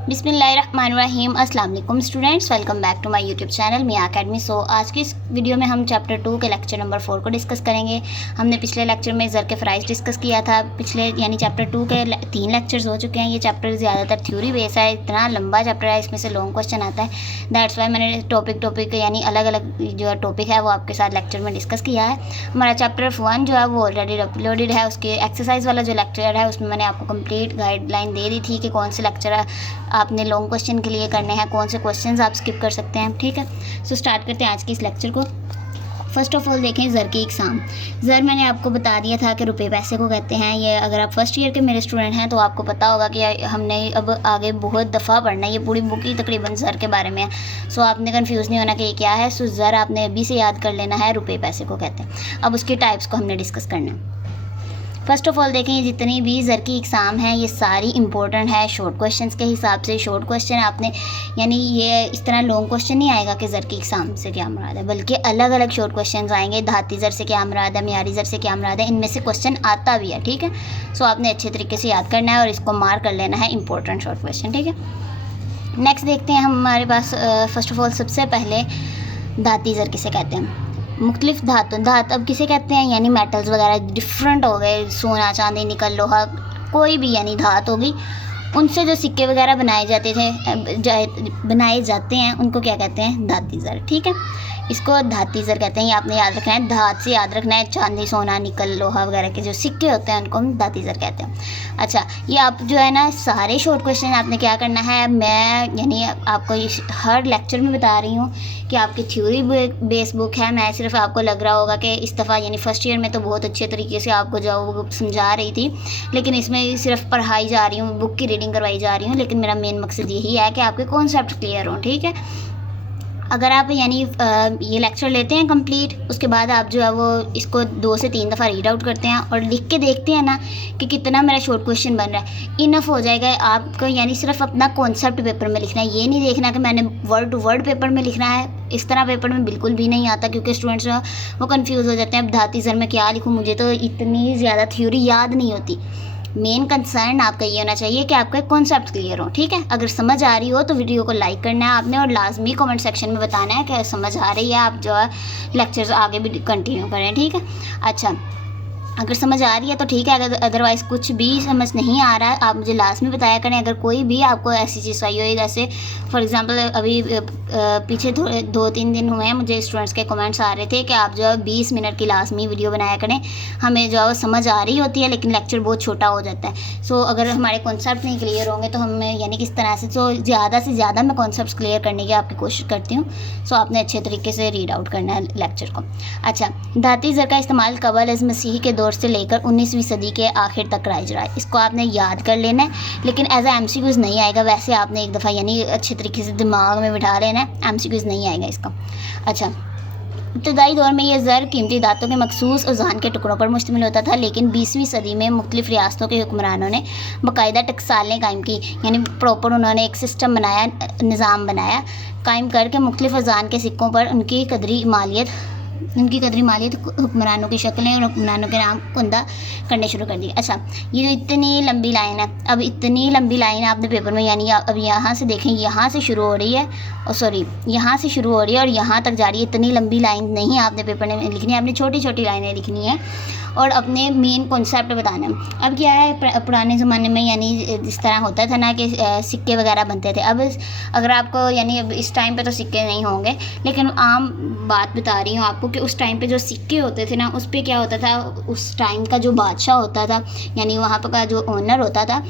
बिस्मिल्लाहिर्रहमानिर्रहीम। अस्सलाम वालेकुम students, welcome back to my YouTube channel Miyan Academy. So आज की इस वीडियो में हम चैप्टर 2 के लेक्चर नंबर 4 को डिस्कस करेंगे। हमने पिछले लेक्चर में ज़र के फ़राइज़ डिस्कस किया था। पिछले यानी चैप्टर 2 के 3 लेक्चर्स हो चुके हैं। ये चैप्टर ज़्यादातर थ्योरी बेस है, इतना लंबा चैप्टर है, इसमें से लॉन्ग क्वेश्चन आता है। दैट्स वाई मैंने टॉपिक यानी अलग अलग जो टॉपिक है वो आपके साथ लेक्चर में डिस्कस किया है। हमारा चैप्टर 1 जो है वो ऑलरेडी अपलोडेड है। उसके एक्सरसाइज वाला जो लेक्चर है उसमें मैंने आपको कंप्लीट गाइडलाइन दे दी थी कि कौन से लेक्चर आपने लॉन्ग क्वेश्चन के लिए करने हैं, कौन से क्वेश्चंस आप स्किप कर सकते हैं। ठीक है, सो स्टार्ट करते हैं आज की इस लेक्चर को। फर्स्ट ऑफ ऑल देखें ज़र की एग्ज़ाम। ज़र मैंने आपको बता दिया था कि रुपए पैसे को कहते हैं। ये अगर आप फर्स्ट ईयर के मेरे स्टूडेंट हैं तो आपको पता होगा कि हमने अब आगे बहुत दफ़ा पढ़ना है। ये पूरी बुक ही तकरीबन ज़र के बारे में है। सो आपने कंफ्यूज नहीं होना कि ये क्या है। सो ज़र आपने अभी से याद कर लेना है, रुपए पैसे को कहते हैं। अब उसके टाइप्स को हमने डिस्कस करना है। फर्स्ट ऑफ ऑल देखें, ये जितनी भी ज़र की एग्ज़ाम है ये सारी इंपॉर्टेंट है शॉर्ट क्वेश्चंस के हिसाब से। शॉर्ट क्वेश्चन आपने यानी ये इस तरह लॉन्ग क्वेश्चन नहीं आएगा कि ज़र की एग्ज़ाम से क्या मुराद है, बल्कि अलग अलग शॉर्ट क्वेश्चंस आएंगे। धाती ज़र से क्या मुराद है, मियारी ज़र से क्या मुराद है, इनमें से क्वेश्चन आता भी है। ठीक है, सो आपने अच्छे तरीके से याद करना है और इसको मार्क कर लेना है इंपॉर्टेंट शॉर्ट क्वेश्चन। ठीक है, नेक्स्ट देखते हैं हमारे पास फर्स्ट ऑफ ऑल सबसे पहले धाती ज़र किसे कहते हैं। मुख्तलिफ धात अब किसे कहते हैं, यानी मेटल्स वगैरह डिफरेंट हो गए, सोना चांदी निकल लोहा कोई भी यानी धात होगी, उनसे जो सिक्के वगैरह बनाए जाते हैं उनको क्या कहते हैं, धाती ज़र। ठीक है, इसको धाती ज़र कहते हैं। ये आपने याद रखना है, धात से याद रखना है। चांदी सोना निकल लोहा वगैरह के जो सिक्के होते हैं उनको हम धाती ज़र कहते हैं। अच्छा, ये आप जो है ना सारे शॉर्ट क्वेश्चन आपने क्या करना है, मैं यानी आपको हर लेक्चर में बता रही हूँ कि आपकी थ्योरी बेस बुक है। मैं सिर्फ आपको लग रहा होगा कि इस दफ़ा यानी फ़र्स्ट ईयर में तो बहुत अच्छे तरीके से आपको जो वो समझा रही थी, लेकिन इसमें सिर्फ पढ़ाई जा रही हूँ, बुक की रीडिंग करवाई जा रही हूँ, लेकिन मेरा मेन मकसद यही है कि आपके कॉन्सेप्ट क्लियर हों। ठीक है, अगर आप यानी ये लेक्चर लेते हैं कंप्लीट, उसके बाद आप जो है वो इसको 2 से 3 दफ़ा रीड आउट करते हैं और लिख के देखते हैं ना कि कितना मेरा शॉर्ट क्वेश्चन बन रहा है, इनफ हो जाएगा आपको। यानी सिर्फ अपना कॉन्सेप्ट पेपर में लिखना है, ये नहीं देखना कि मैंने वर्ड टू वर्ड पेपर में लिखना है। इस तरह पेपर में बिल्कुल भी नहीं आता, क्योंकि स्टूडेंट्स वो कन्फ्यूज़ हो जाते हैं। अब धाती ज़र में क्या लिखूँ, मुझे तो इतनी ज़्यादा थ्योरी याद नहीं होती। मेन कंसर्न आपका ये होना चाहिए कि आपका कॉन्सेप्ट क्लियर हो। ठीक है, अगर समझ आ रही हो तो वीडियो को लाइक करना है आपने और लाजमी कमेंट सेक्शन में बताना है कि समझ आ रही है। आप जो है लेक्चर्स आगे भी कंटिन्यू करें। ठीक है, अच्छा अगर समझ आ रही है तो ठीक है, अगर अदरवाइज़ कुछ भी समझ नहीं आ रहा है आप मुझे लास्ट में बताया करें। अगर कोई भी आपको ऐसी चीज़ चाहिए हो, जैसे फॉर एग्जांपल अभी पीछे 2-3 दिन हुए हैं मुझे स्टूडेंट्स के कमेंट्स आ रहे थे कि आप जो है 20 मिनट की लाजमी वीडियो बनाया करें। हमें जो है समझ आ रही होती है लेकिन लेक्चर बहुत छोटा हो जाता है। सो अगर हमारे कॉन्सेप्ट नहीं क्लियर होंगे तो हमें यानी किस तरह से ज़्यादा मैं कॉन्सेप्ट क्लियर करने की आपकी कोशिश करती हूँ। सो आपने अच्छे तरीके से रीड आउट करना है लेक्चर को। अच्छा, धाती ज़र का इस्तेमाल कबल अज़ मसीह के दौर से लेकर 19वीं सदी के आखिर तक राइज रहा है। इसको आपने याद कर लेना है, लेकिन एज ए MCQs नहीं आएगा। वैसे आपने एक दफ़ा यानी अच्छे तरीके से दिमाग में बिठा लेना है, MCQs नहीं आएगा इसका। अच्छा, इब्तदाई दौर में यह ज़र कीमती धातों के मखसूस औज़ान के टुकड़ों पर मुश्तमिल होता था, लेकिन 20वीं सदी में मुख्तलिफ रियासतों के हुक्मरानों ने बाकायदा टकसालें कायम की, यानी प्रॉपर उन्होंने एक सिस्टम बनाया, निज़ाम बनाया, कायम करके मुख्तलिफ औज़ान के सिक्कों पर उनकी कदरी मालियत हुक्मरानों की शक्लें और हुक्मरानों के नाम कुंदा करने शुरू कर दिए। अच्छा, ये जो इतनी लंबी लाइन है, अब इतनी लंबी लाइन आपने पेपर में यानी अब यहाँ से देखें, यहाँ से शुरू हो रही है यहाँ से शुरू हो रही है और यहाँ तक जा रही है। इतनी लंबी लाइन नहीं आपने पेपर में लिखनी है, आपने छोटी छोटी लाइनें लिखनी है और अपने मेन कॉन्सेप्ट बताना है। अब क्या है, पुराने ज़माने में यानी जिस तरह होता था ना कि सिक्के वगैरह बनते थे। अब अगर आपको यानी अब इस टाइम पे तो सिक्के नहीं होंगे, लेकिन आम बात बता रही हूँ आपको कि उस टाइम पे जो सिक्के होते थे ना, उस पर क्या होता था, उस टाइम का जो बादशाह होता था यानी वहाँ पर का जो ओनर होता था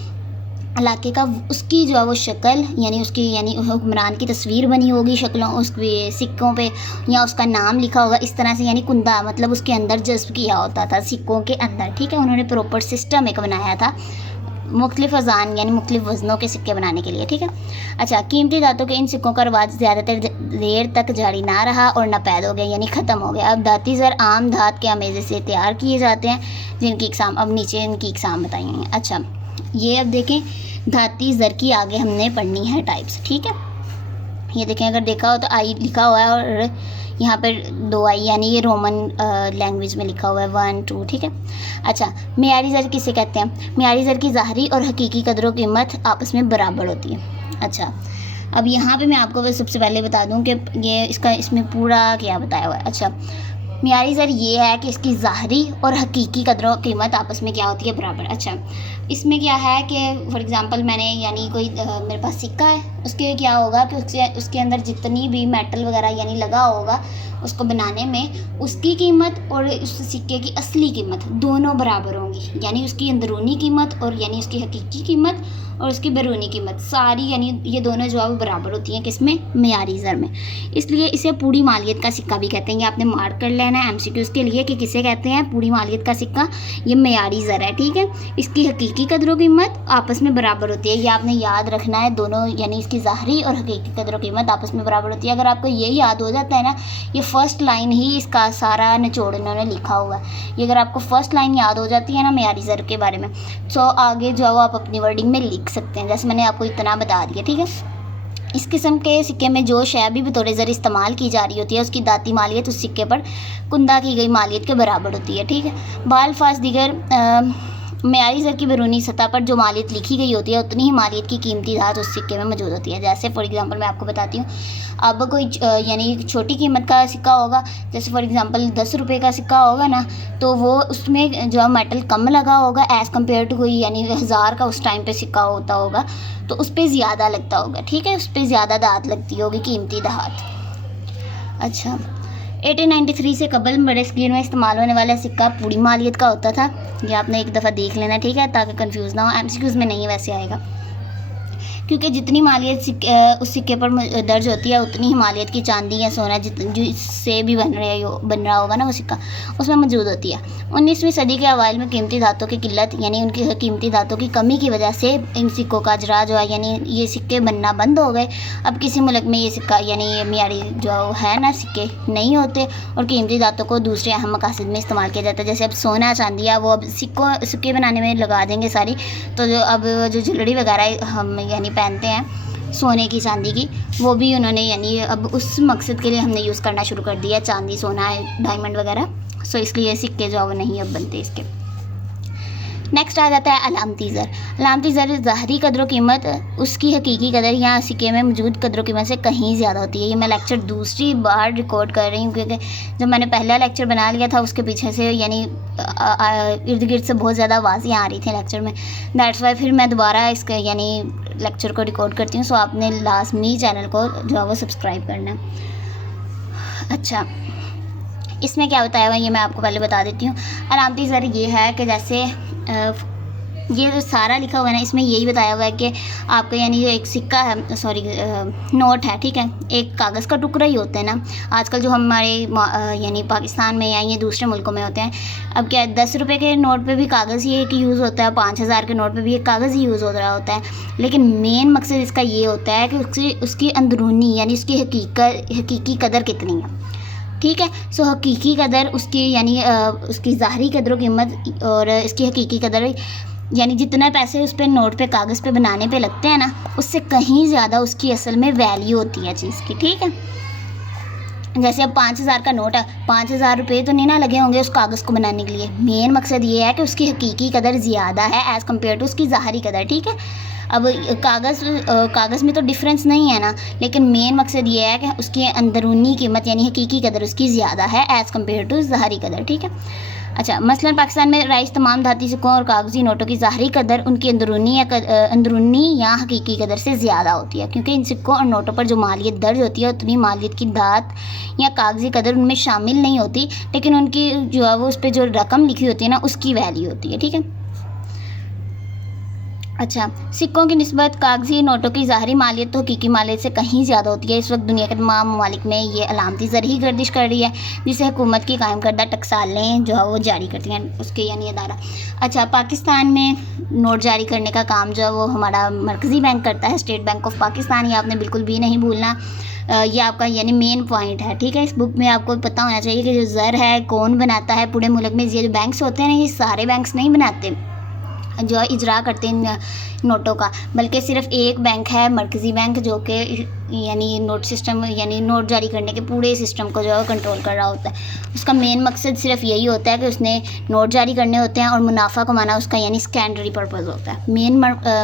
इलाके का, उसकी जो है वो शक्ल यानी उसकी यानी हुक्मरान की तस्वीर बनी होगी शक्लों उस सिक्कों पे, या उसका नाम लिखा होगा इस तरह से, यानी कुंदा मतलब उसके अंदर जज्ब किया होता था सिक्कों के अंदर। ठीक है, उन्होंने प्रॉपर सिस्टम एक बनाया था मुख्तलिफ वज़ान यानी मुख्तलिफ वज़नों के सिक्के बनाने के लिए। ठीक है, अच्छा कीमती धातों के इन सिक्कों का रवाज ज़्यादातर देर तक जारी ना रहा और नापैद हो गया यानी ख़त्म हो गया। अब धाती ज़र आम धात के अमेज़े से तैयार किए जाते हैं, जिनकी इकसाम अब नीचे इनकी इकसाम बताई हैं। अच्छा, ये अब देखें धाती ज़र की आगे हमने पढ़नी है टाइप्स। ठीक है, ये देखें, अगर देखा हो तो आई लिखा हुआ है और यहाँ पर 2 आई यानी ये रोमन लैंग्वेज में लिखा हुआ है 1 2। ठीक है, अच्छा मियारी ज़र किसे कहते हैं, मियारी ज़र की ज़ाहरी और हकीकी कदर व कीमत आपस में बराबर होती है। अच्छा, अब यहाँ पे मैं आपको बस सबसे पहले बता दूँ कि ये इसमें पूरा क्या बताया हुआ है। अच्छा, मियारी ज़र ये है कि इसकी ज़ाहरी और हकीकी कदरों कीमत आपस में क्या होती है, बराबर। अच्छा, इसमें क्या है कि फॉर एग्ज़ाम्पल मैंने यानी कोई मेरे पास सिक्का है, उसके क्या होगा कि उसके अंदर जितनी भी मेटल वगैरह यानी लगा होगा उसको बनाने में, उसकी कीमत और उस सिक्के की असली कीमत दोनों बराबर होंगी। यानी उसकी अंदरूनी कीमत और यानी उसकी हकीकी कीमत और उसकी बैरूनी कीमत सारी यानी ये दोनों जो है वो बराबर होती हैं किसमें, मियारी ज़र में। इसलिए इसे पूरी मालियत का सिक्का भी कहते हैं। ये आपने मार्क कर लेना है एमसीक्यूज़ के लिए कि किसे कहते हैं पूरी मालियत का सिक्का, ये मियारी ज़र है, ठीक है। इसकी हकीकी कदरों कीमत आपस में बराबर होती है, ये आपने याद रखना है। दोनों यानी इसकी ज़ाहरी और हकीकी कदरों कीमत आपस में बराबर होती है। अगर आपको ये याद हो जाता है ना, ये फर्स्ट लाइन ही इसका सारा निचोड़ इन्होंने लिखा हुआ है। ये अगर आपको फर्स्ट लाइन याद हो जाती है ना मियारी ज़र के बारे में, तो आगे जो है वो आप अपनी वर्डिंग में लिख सकते हैं। जैसे मैंने आपको इतना बता दिया, ठीक है। इस किस्म के सिक्के में जो शय भी बतौर ज़र इस्तेमाल की जा रही होती है, उसकी दाती मालियत उस सिक्के पर कुंदा की गई मालियत के बराबर होती है, ठीक है। बालफाज दीगर मियारी ज़र की बैरूनी सतह पर जो मालियत लिखी गई होती है, उतनी ही मालियत की कीमती धात उस सिक्के में मौजूद होती है। जैसे फॉर एग्जांपल मैं आपको बताती हूँ, अब कोई यानी छोटी कीमत का सिक्का होगा, जैसे फॉर एग्जांपल 10 रुपये का सिक्का होगा ना, तो वो उसमें जो मेटल कम लगा होगा एज़ कम्पेयर टू कोई यानी 1000 का उस टाइम पे सिक्का होता होगा, तो उस पर ज़्यादा लगता होगा, ठीक है। उस पर ज़्यादा धात लगती होगी, कीमती धात। अच्छा, 1893 से कबल बड़े स्क्रीन में इस्तेमाल होने वाला सिक्का पूरी मालियत का होता था। ये आपने एक दफ़ा देख लेना, ठीक है, ताकि कंफ्यूज ना हो। एमसीक्यूज़ में नहीं वैसे आएगा, क्योंकि जितनी मालियत उस सिक्के पर दर्ज होती है, उतनी ही मालियत की चांदी या सोना जो इससे भी बन रहा होगा ना वो सिक्का, उसमें मौजूद होती है। 19वीं सदी के अवाइल में कीमती धातों की किल्लत यानी उनकी कीमती धातों की कमी की वजह से इन सिक्कों का अजरा जो है यानी ये सिक्के बनना बंद हो गए। अब किसी मुल्क में ये सिक्का यानी ये मियारी जो है ना सिक्के नहीं होते, और कीमती धातों को दूसरे अहम मकासद में इस्तेमाल किया जाता है। जैसे अब सोना चांदी है वो अब सिक्के बनाने में लगा देंगे सारी, तो जो ज्वेलरी वगैरह हम यानी पहनते हैं सोने की चांदी की, वो भी उन्होंने यानी अब उस मकसद के लिए हमने यूज़ करना शुरू कर दिया, चांदी सोना डायमंड वगैरह। सो इसलिए सिक्के जो वो नहीं अब बनते इसके। नेक्स्ट आ जाता है अलामती ज़र। अलामती ज़र ज़ाहरी कदरों कीमत उसकी हकीकी कदर या सिक्के में मौजूद कदरों कीमत से कहीं ज़्यादा होती है। ये मैं लेक्चर दूसरी बार रिकॉर्ड कर रही हूँ, क्योंकि जब मैंने पहला लेक्चर बना लिया था उसके पीछे से यानी इर्द गिर्द से बहुत ज़्यादा आवाज़ें आ रही थी लेक्चर में, दैट्स वाई फिर मैं दोबारा इसके यानी लेक्चर को रिकॉर्ड करती हूँ। सो आपने लाजमी चैनल को जो है वो सब्सक्राइब करना है। अच्छा, इसमें क्या बताया हुआ है ये मैं आपको पहले बता देती हूँ। अलामती ज़र ये है कि जैसे ये जो सारा लिखा हुआ है ना, इसमें यही बताया हुआ है कि आपका यानी जो एक सिक्का है, सॉरी नोट है, ठीक है, एक कागज़ का टुकड़ा ही होता है ना आजकल जो हमारे यानी पाकिस्तान में या ये दूसरे मुल्कों में होते हैं। अब क्या है, 10 रुपये के नोट पे भी कागज़ ही एक यूज़ होता है, 5000 के नोट पे भी एक कागज़ ही यूज़ हो रहा होता है, लेकिन मेन मकसद इसका ये होता है कि उसकी अंदरूनी यानी उसकी हकीकी कदर कितनी है, ठीक है। सो हकीकी कदर उसकी यानी उसकी ज़ाहरी कदरों कीमत और इसकी हकीकी कदर यानी जितना पैसे उस पर नोट पे कागज़ पे बनाने पे लगते हैं ना, उससे कहीं ज़्यादा उसकी असल में वैल्यू होती है चीज़ की, ठीक है। जैसे अब 5000 का नोट है, 5000 रुपये तो नहीं ना लगे होंगे उस कागज़ को बनाने के लिए। मेन मकसद ये है कि उसकी हकीकी कदर ज़्यादा है एज़ कम्पेयर टू उसकी ज़ाहरी कदर, ठीक है। अब कागज़ में तो डिफरेंस नहीं है ना, लेकिन मेन मकसद ये है कि उसकी अंदरूनी कीमत यानी हकीकी कदर उसकी ज़्यादा है एज़ कम्पेयर टू ज़ाहरी कदर, ठीक है। अच्छा, मसलन पाकिस्तान में राइज तमाम धाती सिक्कों और कागजी नोटों की ज़ाहरी कदर उनकी अंदरूनी या हकीकी कदर से ज़्यादा होती है, क्योंकि इन सिक्कों और नोटों पर जो मालियत दर्ज होती है उतनी मालियत की धात या कागजी कदर उनमें शामिल नहीं होती, लेकिन उनकी जो है वो उस पर जो रकम लिखी होती है ना उसकी वैल्यू होती है, ठीक है। अच्छा, सिक्कों की निस्बत कागजी नोटों की ज़ाहरी मालियत तो हकीकी मालियत से कहीं ज़्यादा होती है। इस वक्त दुनिया के तमाम ममालिक में ये अलामती ज़र ही गर्दिश कर रही है, जिसे हुकूमत की कायम करदा टकसालें जो है वो जारी करती हैं उसके यानी अदारा। अच्छा, पाकिस्तान में नोट जारी करने का काम जो है वो हमारा मरकज़ी बैंक करता है, स्टेट बैंक ऑफ पाकिस्तान। ये आपने बिल्कुल भी नहीं भूलना, ये आपका यानी मेन पॉइंट है, ठीक है। इस बुक में आपको पता होना चाहिए कि जो ज़र है कौन बनाता है पूरे मुल्क में। ये जो बैंक्स होते हैं ना, ये सारे बैंक्स नहीं बनाते, जो है इजरा करते हैं नोटों का, बल्कि सिर्फ एक बैंक है मरकज़ी बैंक, जो कि यानी नोट सिस्टम यानी नोट जारी करने के पूरे सिस्टम को जो है कंट्रोल कर रहा होता है। उसका मेन मकसद सिर्फ यही होता है कि उसने नोट जारी करने होते हैं और मुनाफा कमाना उसका यानी सेकेंडरी पर्पज़ होता है।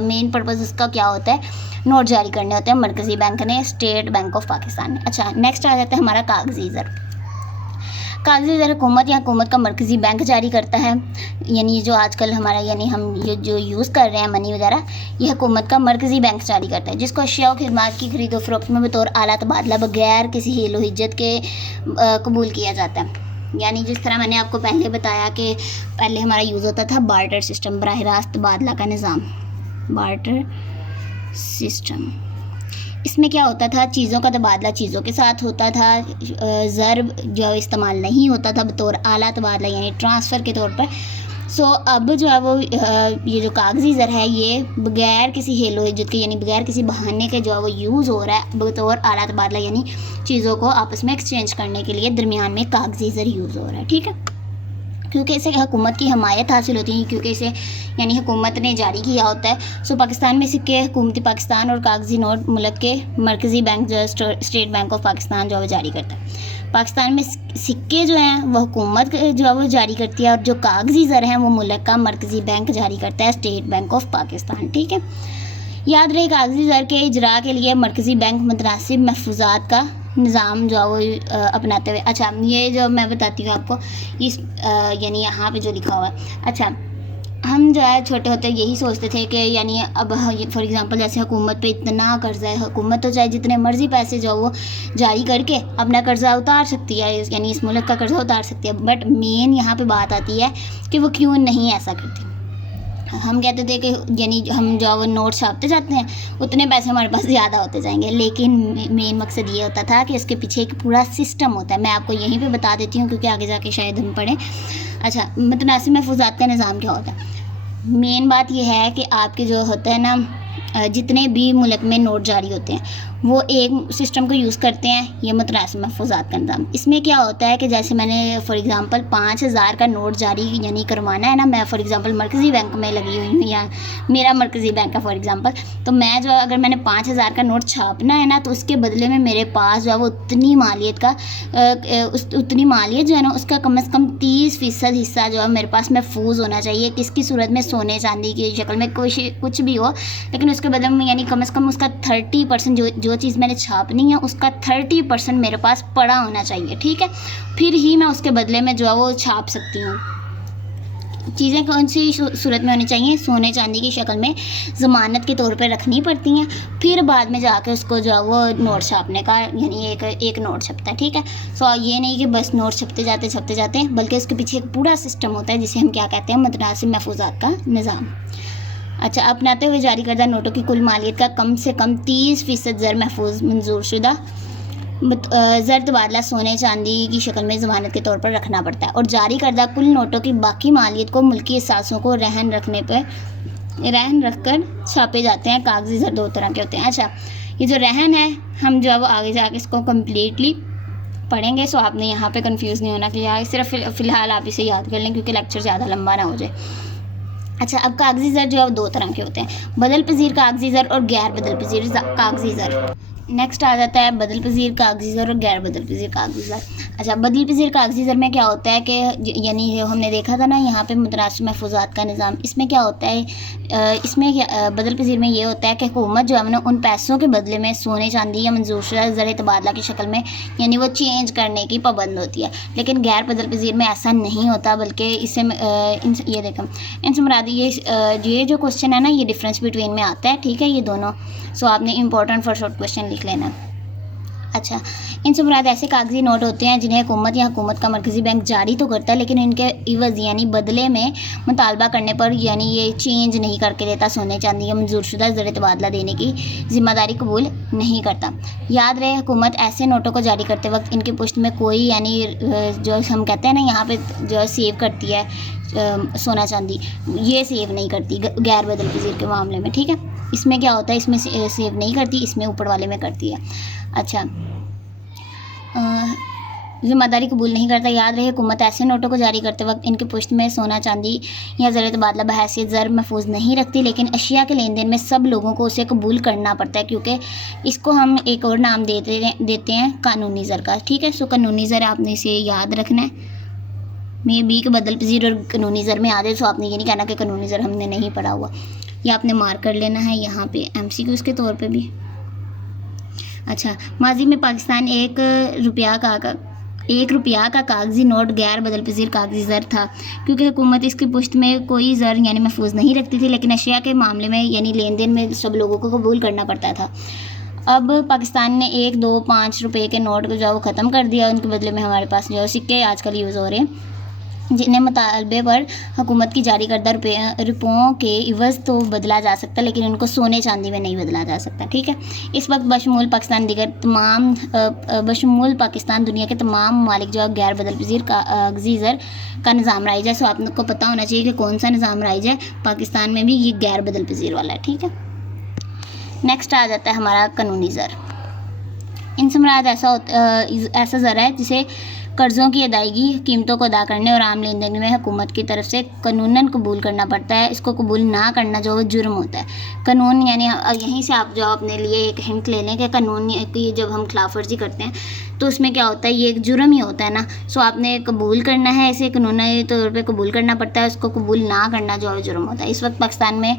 मेन पर्पज़ उसका क्या होता है, नोट जारी करने होते हैं मरकज़ी बैंक ने, स्टेट बैंक ऑफ पाकिस्तान ने। अच्छा, नेक्स्ट आ जाता है हमारा कागज़ी ज़र। कागज़ी ज़र हुकूमत या हुकूमत का मरकज़ी बैंक जारी करता है, यानी जो आजकल हमारा यानी हम जो यूज़ कर रहे हैं मनी वगैरह, ये हुकूमत का मरकज़ी बैंक जारी करता है, जिसको अशिया और खिदमत की खरीदो फरोख्त में बतौर आला तबादला बगैर किसी हीलो हिज्जत के कबूल किया जाता है। यानी जिस तरह मैंने आपको पहले बताया कि पहले हमारा यूज़ होता था बार्टर सिस्टम, बराह रास्त तबादला का निज़ाम, बार्टर सिस्टम। इसमें क्या होता था, चीज़ों का तबादला चीज़ों के साथ होता था, ज़र जो इस्तेमाल नहीं होता था बतौर आला तबादला यानी ट्रांसफ़र के तौर पर। सो अब जो है वो ये जो कागज़ी ज़र है ये बगैर किसी हेलो हिज्जत के यानी बगैर किसी बहाने के जो है वो यूज़ हो रहा है बतौर आला तबादला, यानी चीज़ों को आपस में एक्सचेंज करने के लिए दरमियान में कागज़ी ज़र यूज़ हो रहा है। ठीक है, क्योंकि इसे हुकूमत की हमायत हासिल होती है, क्योंकि इसे यानी हुकूमत ने जारी किया होता है। सो पाकिस्तान में सिक्के हुकूमती पाकिस्तान और कागज़ी नोट मुल्क के मरकज़ी बैंक जो स्टेट बैंक ऑफ पाकिस्तान जो है जारी करता है। पाकिस्तान में सिक्के जो हैं वो हुकूमत जो है वो जारी करती है, और जो कागज़ी ज़र हैं वो मुल्क का मरकज़ी बैंक जारी करता है, स्टेट बैंक ऑफ पाकिस्तान। ठीक है, याद रहे कागज़ी ज़र के इजरा के लिए मरकज़ी बैंक मुतनासिब महफूजात का निज़ाम जो है वो अपनाते हुए। अच्छा, ये जो मैं बताती हूँ आपको इस यानी यहाँ पे जो लिखा हुआ है। अच्छा, हम जो है छोटे होते यही सोचते थे कि यानी अब फॉर एग्ज़ाम्पल जैसे हुकूमत पे इतना कर्ज़ा है, हुकूमत तो चाहे जितने मर्ज़ी पैसे जो वो जारी करके अपना कर्ज़ा उतार सकती है, यानी इस मुल्क का कर्ज़ा उतार सकती है, बट मेन यहाँ पे बात आती है कि वो क्यों नहीं ऐसा करती। हम कहते थे कि यानी हम जो वो नोट छापते जाते हैं उतने पैसे हमारे पास ज़्यादा होते जाएंगे, लेकिन मेन मकसद ये होता था कि इसके पीछे एक पूरा सिस्टम होता है। मैं आपको यहीं पे बता देती हूँ क्योंकि आगे जाके शायद हम पढ़ें। अच्छा, मुतनासिब महफूजात का निज़ाम क्या होता है? मेन बात यह है कि आपके जो होता है ना जितने भी मुल्क में नोट जारी होते हैं वो एक सिस्टम को यूज़ करते हैं, ये मुतनासिब महफूजात का निज़ाम। इसमें क्या होता है कि जैसे मैंने फॉर एग्ज़ाम्पल 5000 का नोट जारी यानी करवाना है ना, मैं फॉर एग्ज़ाम्पल मरकज़ी बैंक में लगी हुई हूँ या मेरा मरकज़ी बैंक है फॉर एग्ज़ाम्पल, तो मैं जो अगर मैंने 5000 का नोट छापना है ना, तो उसके बदले में मेरे पास जो है वो उतनी मालियत जो है ना उसका कम से कम 30% हिस्सा जो है मेरे पास महफूज होना चाहिए। किसकी सूरत में? सोने चांदी की शक्ल में, कुछ भी हो, लेकिन उसके बदले में यानी कम से कम उसका 30% जो चीज़ मैंने छापनी है उसका 30% मेरे पास पड़ा होना चाहिए। ठीक है, फिर ही मैं उसके बदले में जो है वो छाप सकती हूँ। चीज़ें कौन सी सूरत में होनी चाहिए? सोने चांदी की शक्ल में ज़मानत के तौर पे रखनी पड़ती हैं, फिर बाद में जाकर उसको जो है वो नोट छापने का यानी एक नोट छपता है। ठीक है, सो ये नहीं कि बस नोट छपते जाते बल्कि उसके पीछे एक पूरा सिस्टम होता है जिसे हम क्या कहते हैं? मुतनासिब महफूजात का निज़ाम। अच्छा, अपनाते हुए जारी करदा नोटों की कुल मालियत का कम से कम 30% ज़र महफूज मंजूर शुदा ज़र तबादला सोने चांदी की शक्ल में ज़मानत के तौर पर रखना पड़ता है, और जारी करदा कुल नोटों की बाकी मालियत को मुल्की असासों को रहन रखकर छापे जाते हैं। कागज़ी ज़र दो तरह के होते हैं। अच्छा, ये जो रहन है हम जो है वो आगे जाके इसको कम्प्लीटली पढ़ेंगे, सो आपने यहाँ पे कंफ्यूज नहीं होना कि यार सिर्फ फ़िलहाल आप इसे याद कर लें क्योंकि लेक्चर ज़्यादा लंबा ना हो जाए। अच्छा, अब कागज़ी ज़र जो है दो तरह के होते हैं, बदल पजीर कागज़ी ज़र और गैर बदल पजीर कागज़ी ज़र। नेक्स्ट आ जाता है बदल पजीर कागज़ी ज़र और गैर बदल पजीर कागज़ी ज़र। अच्छा, बदल पजीर कागज़ी ज़र में क्या होता है कि यानी हमने देखा था ना यहाँ पे मुतनासिब महफूजात का निज़ाम, इसमें क्या होता है, इसमें बदल पजीर में ये होता है कि हुकूमत जो है ना उन पैसों के बदले में सोने चांदी या मंजूरशुदा ज़र तबादला की शक्ल में यानी वो चेंज करने की पाबंद होती है। लेकिन गैर बदल पजीर में ऐसा नहीं होता, बल्कि इससे ये देखें इनसे मुराद ये जो क्वेश्चन है ना ये डिफरेंस बिटवीन में आता है। ठीक है, ये दोनों, सो आपने इंपॉर्टेंट फॉर शॉर्ट क्वेश्चन लिख लेना। अच्छा, इनसे मुराद ऐसे कागजी नोट होते हैं जिन्हें हुकूमत या हुकूमत का मरकज़ी बैंक जारी तो करता है, लेकिन इनके इवज़ यानी बदले में मुतालबा करने पर यानी ये चेंज नहीं करके देता, सोने चांदी या मंजूरशुदा ज़र तबादला देने की ज़िम्मेदारी कबूल नहीं करता। याद रहे, हुकूमत ऐसे नोटों को जारी करते वक्त इनकी पुष्ट में कोई यानी जो हम कहते हैं ना यहाँ पे जो सेव करती है सोना चांदी, ये सेव नहीं करती गैर बदल पजीर के मामले में। ठीक है, इसमें क्या होता है, इसमें सेव नहीं करती, इसमें ऊपर वाले में करती है। अच्छा, जिम्मेदारी कबूल नहीं करता। याद रहे हुकूमत ऐसे नोटों को जारी करते वक्त इनके पुष्ट में सोना चांदी या ज़र तबादला बहैसियत ज़र महफूज नहीं रखती, लेकिन अशिया के लेन देन में सब लोगों को उसे कबूल करना पड़ता है, क्योंकि इसको हम एक और नाम देते हैं कानूनी ज़र का। ठीक है, सो कानूनी ज़र आपने इसे याद रखना है। मे बी के बदल पजीर और कानूनी ज़र में आ जाए, तो आपने ये नहीं कहना कि कानूनी ज़र हमने नहीं पढ़ा हुआ। ये आपने मार्क कर लेना है यहाँ पे MCQs के तौर पे भी। अच्छा, माजी में पाकिस्तान एक रुपया का कागजी नोट गैर बदल पजीर कागजी ज़र था, क्योंकि हुकूमत इसकी पुश्त में कोई ज़र यानी महफूज नहीं रखती थी, लेकिन अशिया के मामले में यानी लेन देन में सब लोगों को कबूल करना पड़ता था। अब पाकिस्तान ने 1, 2, 5 रुपये के नोट को जो वो ख़त्म कर दिया, उनके बदले में हमारे पास जो सिक्के आजकल यूज़ हो रहे हैं, जिन्हें मुतालबे पर हुकूमत की जारी करदा रुपयों के इवज़ तो बदला जा सकता, लेकिन उनको सोने चांदी में नहीं बदला जा सकता। ठीक है, इस वक्त बशमूल पाकिस्तान दुनिया के तमाम ममालिक जो गैर बदल पजीर कागजी ज़र का निज़ाम राइज है। सो आपको पता होना चाहिए कि कौन सा निज़ाम राइज है। पाकिस्तान में भी ये गैर बदल पजीर वाला है। ठीक है, नेक्स्ट आ जाता है हमारा कानूनी ज़र। इनसे मुराद ऐसा ज़र है जिसे कर्ज़ों की अदायगी, कीमतों को अदा करने और आम लेन देन में हुकूमत की तरफ से कानूनन कबूल करना पड़ता है। इसको कबूल ना करना जो वो जुर्म होता है। कानून यानी यहीं से आप जो अपने लिए एक हिंट ले लें कि कानून ये जब हम खिलाफ वर्जी करते हैं तो उसमें क्या होता है, ये एक जुर्म ही होता है ना। सो आपने कबूल करना है, इसे कानूनी तौर पे कबूल करना पड़ता है, उसको कबूल ना करना जो जुर्म होता है। इस वक्त पाकिस्तान में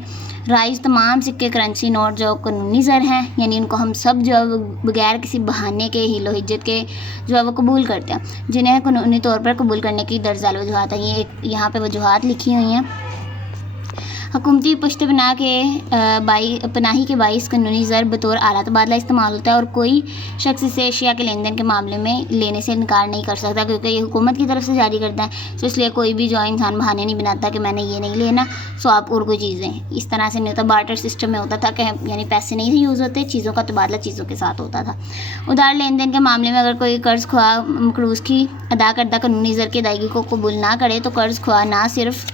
राइज तमाम सिक्के, करेंसी नोट जो कानूनी ज़र हैं, यानी इनको हम सब जो बगैर किसी बहाने के, हिलो हिज्जत के जो है वो कबूल करते हैं, जिन्हें कानूनी तौर पर कबूल करने की दर्ज वजूहत है। ये यहाँ पे वजूहत लिखी हुई हैं। हुकूमती पुश्त पनाही के बाईस कानूनी ज़र बतौर आला तबादला इस्तेमाल होता है, और कोई शख्स इसे एशिया के लेन देन के मामले में लेने से इनकार नहीं कर सकता, क्योंकि ये हुकूमत की तरफ से जारी करता है। तो इसलिए कोई भी जो इंसान बहाने नहीं बनाता कि मैंने ये नहीं लेना, सो आप और कोई चीज़ें। इस तरह से नहीं होता। बार्टर सिस्टम में होता था कि यानी पैसे नहीं थे यूज़ होते, चीज़ों का तबादला चीज़ों के साथ होता था। उधार लेन देन के मामले में अगर कोई कर्ज़ ख्वाह मकरूज़ की अदा करदा कानूनी ज़र की अदायगी को कबूल ना करे, तो कर्ज़ ख्वाह ना सिर्फ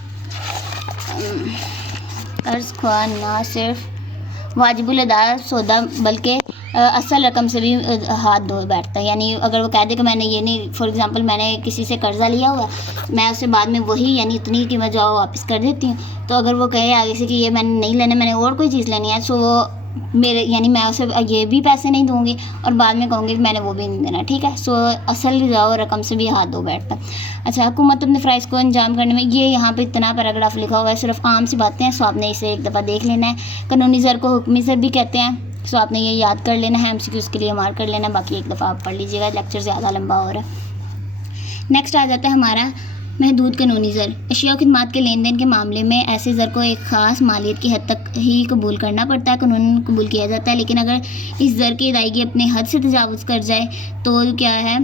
वाजिबुल अदा सौदा बल्कि असल रकम से भी हाथ धो बैठता है। यानी अगर वो कह दे कि मैंने ये नहीं, फॉर एग्जांपल मैंने किसी से कर्ज़ा लिया हुआ, मैं उससे बाद में वही यानी इतनी कीमत जो वापस कर देती हूँ, तो अगर वो कहे आगे से कि ये मैंने नहीं लेना, मैंने और कोई चीज़ लेनी है, सो वो मेरे यानी मैं उसे ये भी पैसे नहीं दूंगी और बाद में कहूँगी कि मैंने वो भी नहीं देना। ठीक है, सो असल जाओ रकम से भी हाथ धो बैठता। अच्छा, हुकूमत अपने फ़राइज़ को अंजाम करने में, ये यहाँ पे इतना पैराग्राफ लिखा हुआ है, सिर्फ आम सी बातें हैं, सो आपने इसे एक दफ़ा देख लेना है। कानूनी ज़र को हुक्मी ज़र भी कहते हैं, सो आपने ये याद कर लेना है, MCQs के लिए मार्क कर लेना, बाकी एक दफ़ा आप पढ़ लीजिएगा, लेक्चर ज़्यादा लंबा हो रहा है। नेक्स्ट आ जाता है हमारा महदूद कानूनी ज़र। अशिया और खिदमात के लेन देन के मामले में ऐसे ज़र को एक ख़ास मालियत की हद तक ही कबूल करना पड़ता है, कानून कबूल किया जाता है, लेकिन अगर इस ज़र की अदायगी अपने हद से तजावुज़ कर जाए तो क्या है,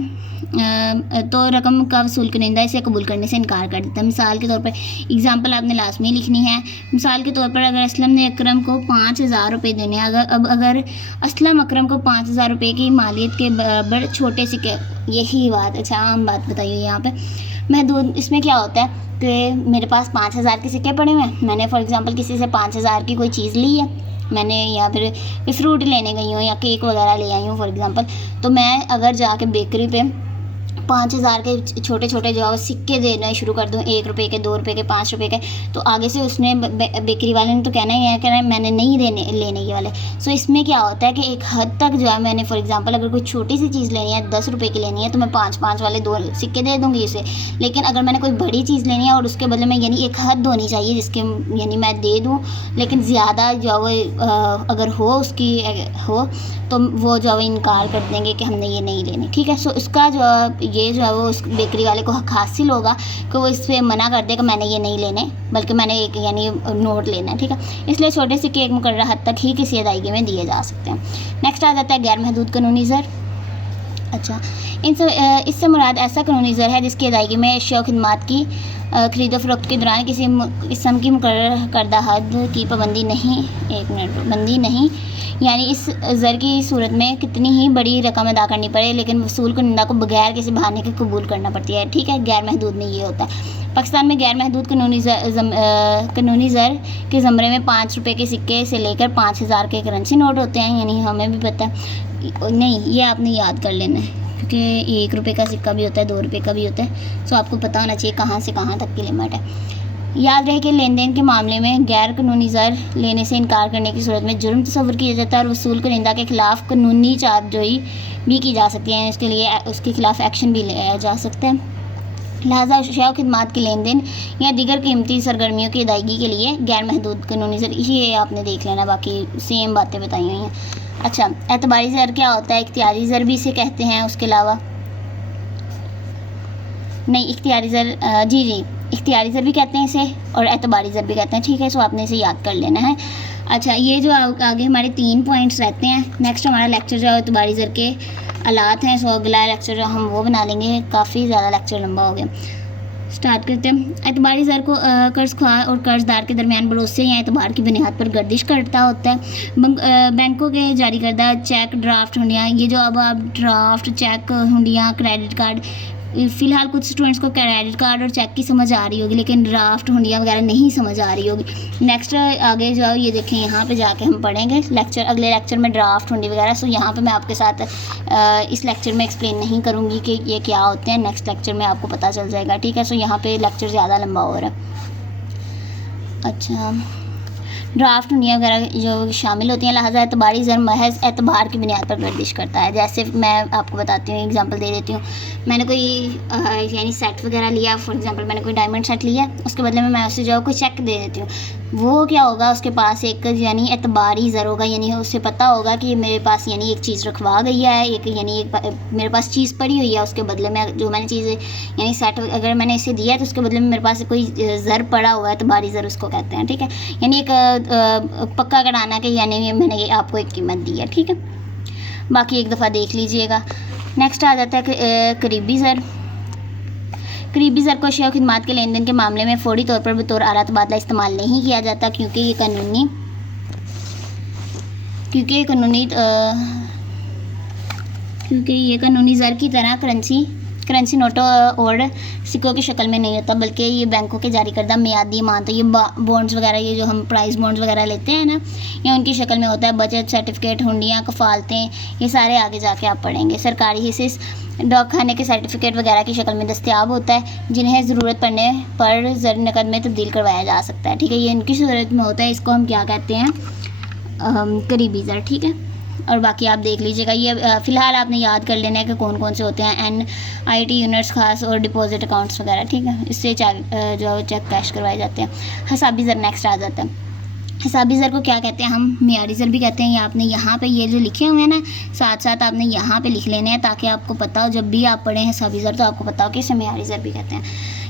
तो रकम का वसूल करिंदा इसे कबूल करने से इनकार कर देता है। मिसाल के तौर पर एग्जांपल आपने लाजमी लिखनी है। मिसाल के तौर पर अगर असलम ने अकरम को 5,000 रुपये देने, अगर असलम अकरम को 5,000 रुपये की मालियत के बराबर छोटे सिक्के, यही बात, अच्छा आम बात बताइए यहाँ पे महदूद। इसमें क्या होता है कि मेरे पास 5,000 के सिक्के पड़े हुए हैं, मैंने फॉर एग्जांपल किसी से 5,000 की कोई चीज़ ली है, मैंने या फिर कोई फ्रूट लेने गई हूँ या केक वगैरह ले आई हूँ फॉर एग्जांपल, तो मैं अगर जाके बेकरी पे 5,000 के छोटे छोटे जो सिक्के देने शुरू कर दूँ, 1 रुपये के, 2 रुपये के, 5 रुपये के, तो आगे से उसने बेकरी वाले ने तो कहना ही है कि मैंने नहीं लेने ये वाले। सो इसमें क्या होता है कि एक हद तक जो है मैंने फॉर एग्जांपल अगर कोई छोटी सी चीज़ लेनी है, 10 रुपये की लेनी है, तो मैं 5-5 वाले 2 सिक्के दे दूँगी उसे। लेकिन अगर मैंने कोई बड़ी चीज़ लेनी है और उसके बदले में यानी एक हद होनी चाहिए जिसके यानी मैं दे दूँ, लेकिन ज़्यादा जो अगर हो उसकी हो तो वो जो है इनकार कर देंगे कि हमने ये नहीं लेनी। ठीक है, सो उसका जो ये जो है वो उस बेकरी वाले को हक हासिल होगा कि वो इस पर मना कर दे कि मैंने ये नहीं लेने, बल्कि मैंने एक यानी नोट लेना है। ठीक है, इसलिए छोटे सिक्के एक मुकर्रर हद तक ही किसी अदायगी में दिए जा सकते हैं। नेक्स्ट आ जाता है गैर महदूद कानूनी ज़र। अच्छा, इससे मुराद ऐसा कानूनी ज़र है जिसकी अदायगी में अशिया खिदमात की खरीदो फरोख्त के दौरान किसी किस्म की मुकर्रर करदा हद की पाबंदी नहीं, यानी इस ज़र की सूरत में कितनी ही बड़ी रकम अदा करनी पड़े, लेकिन वसूल कुनिंदा को बगैर किसी बहाने के कबूल करना पड़ती है। ठीक है, गैर महदूद में ये होता है। पाकिस्तान में गैर महदूद कानूनी ज़र के ज़मरे में 5 रुपये के सिक्के से लेकर 5,000 के करेंसी नोट होते हैं, यानी हमें भी पता है, नहीं ये आपने याद कर लेना है। क्योंकि 1 रुपये का सिक्का भी होता है, 2 रुपये का भी होता है। सो आपको पता होना चाहिए कहाँ से कहाँ तक की लिमिट है। याद रहे कि लेन देन के मामले में गैर कानूनी ज़र लेने से इनकार करने की सूरत में जुर्म तस्वर किया जाता है और वसूल कुनिंदा के खिलाफ कानूनी चाराजोई भी की जा सकती है। इसके लिए उसके खिलाफ एक्शन भी लिया जा सकता है। लिहाजा अशिया और खिदमात के लेन देन या दीगर कीमती सरगर्मियों की अदायगी के लिए गैर महदूद कानूनी ज़र, ये आपने देख लेना, बाकी सेम बातें बताई हुई हैं। अच्छा, एतबारी ज़र क्या होता है? इख्तियारी ज़र भी इसे कहते हैं। उसके अलावा नहीं, इख्तियारी ज़र जी इख्तियारी ज़र भी कहते हैं इसे और एतबारी ज़र भी कहते हैं। ठीक है, सो आपने इसे याद कर लेना है। अच्छा, ये जो आगे हमारे 3 पॉइंट्स रहते हैं। नेक्स्ट हमारा लेक्चर जो है एतबारी ज़र के आलात हैं। सो अगला लेक्चर जो हम वो बना लेंगे, काफ़ी ज़्यादा लेक्चर लंबा हो गया। स्टार्ट करते हैं। एतबारी ज़र को कर्ज़ ख्वाह और कर्जदार के दरमियान भरोसे या एतबार की बुनियाद पर गर्दिश करता होता है। बैंकों के जारी करदा चेक, ड्राफ्ट, हुंडियाँ, ये जो अब आप ड्राफ्ट, चेक, हुंडियाँ, क्रेडिट कार्ड, फ़िलहाल कुछ स्टूडेंट्स को क्रेडिट कार्ड और चेक की समझ आ रही होगी, लेकिन ड्राफ्ट, हुंडिया वगैरह नहीं समझ आ रही होगी। नेक्स्ट आगे जाओ, ये देखें, यहाँ पे जाके हम पढ़ेंगे अगले लेक्चर में ड्राफ्ट, हुंडी वगैरह। सो यहाँ पे मैं आपके साथ इस लेक्चर में एक्सप्लेन नहीं करूँगी कि ये क्या होते हैं। नेक्स्ट लेक्चर में आपको पता चल जाएगा। ठीक है, सो यहाँ पे लेक्चर ज़्यादा लंबा हो रहा है। अच्छा, ड्राफ्ट, हुंडियाँ वगैरह जो शामिल होती हैं। लिहाजा एतबारी ज़र महज एतबार की बुनियाद पर गर्दिश करता है। जैसे मैं आपको बताती हूँ, एग्जांपल दे देती हूँ। मैंने कोई यानी सेट वगैरह लिया, फॉर एग्जांपल मैंने कोई डायमंड सेट लिया, उसके बदले में मैं उसे जो कोई चेक दे देती हूँ। वो क्या होगा, उसके पास एक यानी एतबारी ज़र होगा, यानी उसे पता होगा कि मेरे पास यानी एक चीज़ रखवा गई है, एक यानी एक मेरे पास चीज़ पड़ी हुई है, उसके बदले में जो मैंने चीज़ यानी सेट अगर मैंने इसे दिया है तो उसके बदले में मेरे पास कोई ज़र पड़ा हुआ है, एतबारी ज़र उसको कहते हैं। ठीक है, यानी एक पक्का कराना कि यानी मैंने आपको एक कीमत दी है। ठीक है, बाकी एक दफ़ा देख लीजिएगा। नेक्स्ट आ जाता है करीबी ज़र। करीबी ज़र को अशिया और खिदमात के लेन देन के मामले में फ़ौरी तौर पर बतौर आला तबादला इस्तेमाल नहीं किया जाता, क्योंकि ये कानूनी ज़र की तरह करेंसी नोटों और सिक्कों की शक्ल में नहीं होता, बल्कि ये बैंकों के जारी करदा मियादी अमानत, ये बॉन्ड्स वगैरह, ये जो हम प्राइस बॉन्ड्स वगैरह लेते हैं ना, ये उनकी शक्ल में होता है। बचत सर्टिफिकेट, हुंडियाँ, कफ़ालतें, ये सारे आगे जाके आप पढ़ेंगे। सरकारी हिस्से डाक खाने के सर्टिफिकेट वगैरह की शक्ल में दस्तयाब होता है, जिन्हें ज़रूरत पड़ने पर ज़र नकद में तब्दील करवाया जा सकता है। ठीक है, ये इनकी सूरत में होता है। इसको हम क्या कहते हैं? करीबी ज़र। ठीक है, और बाकी आप देख लीजिएगा। ये फ़िलहाल आपने याद कर लेना है कि कौन कौन से होते हैं। NIT यूनिट्स खास और डिपॉजिट अकाउंट्स वगैरह। ठीक है, इससे जो चेक कैश करवाए जाते हैं। हिसाबी ज़र नेक्स्ट आ जाता है। हिसाबी ज़र को क्या कहते हैं? हम मियारी ज़र भी कहते हैं। ये आपने यहाँ पे ये जो लिखे हुए हैं ना, साथ साथ आपने यहाँ पे लिख लेने हैं, ताकि आपको पता हो जब भी आप पढ़ें हिसाबी ज़र तो आपको पता हो कि इसे मियारी ज़र भी कहते हैं।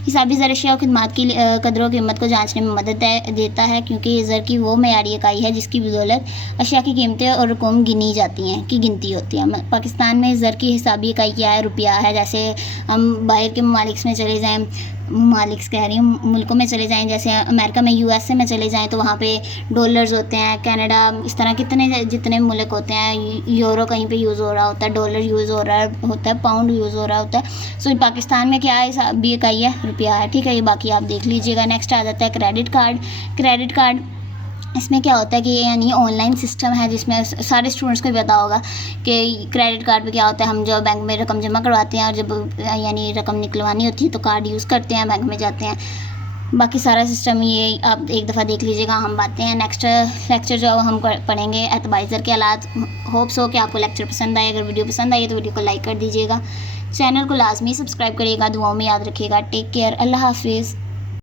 हिसाबी ज़र अशिया और खिदमात की कदर व कीमत को जांचने में मदद देता है, क्योंकि ये ज़र की वो मयारी इकाई है जिसकी बदौलत अशिया की कीमतें और रकम गिनी जाती हैं, की गिनती होती है। पाकिस्तान में ज़र की हिसाबी इकाई क्या है? रुपया है। जैसे हम बाहर के ममालिक में चले जाएँ, मुल्कों में चले जाएँ, जैसे अमेरिका में, USA में चले जाएँ तो वहाँ पे डॉलर्स होते हैं। कनाडा, इस तरह जितने मुल्क होते हैं, यूरो कहीं पे यूज़ हो रहा होता है, डॉलर यूज़ हो रहा होता है, पाउंड यूज़ हो रहा होता है। सो पाकिस्तान में क्या है? हिसाबी इकाई है, रुपया है। ठीक है, ये बाकी आप देख लीजिएगा। नेक्स्ट आ जाता है क्रेडिट कार्ड। इसमें क्या होता है कि यानी ऑनलाइन सिस्टम है, जिसमें सारे स्टूडेंट्स को भी पता होगा कि क्रेडिट कार्ड पे क्या होता है। हम जो बैंक में रकम जमा करवाते हैं और जब यानी रकम निकलवानी होती है तो कार्ड यूज़ करते हैं, बैंक में जाते हैं। बाकी सारा सिस्टम ये आप एक दफ़ा देख लीजिएगा। हम बातें हैं नेक्स्ट लेक्चर जो हम पढ़ेंगे एतबारी ज़र के हालात। होप्स हो कि आपको लेक्चर पसंद आए। अगर वीडियो पसंद आई तो वीडियो को लाइक कर दीजिएगा, चैनल को लाजमी सब्सक्राइब करिएगा, दुआओं में याद रखिएगा। टेक केयर, अल्लाह हाफिज़।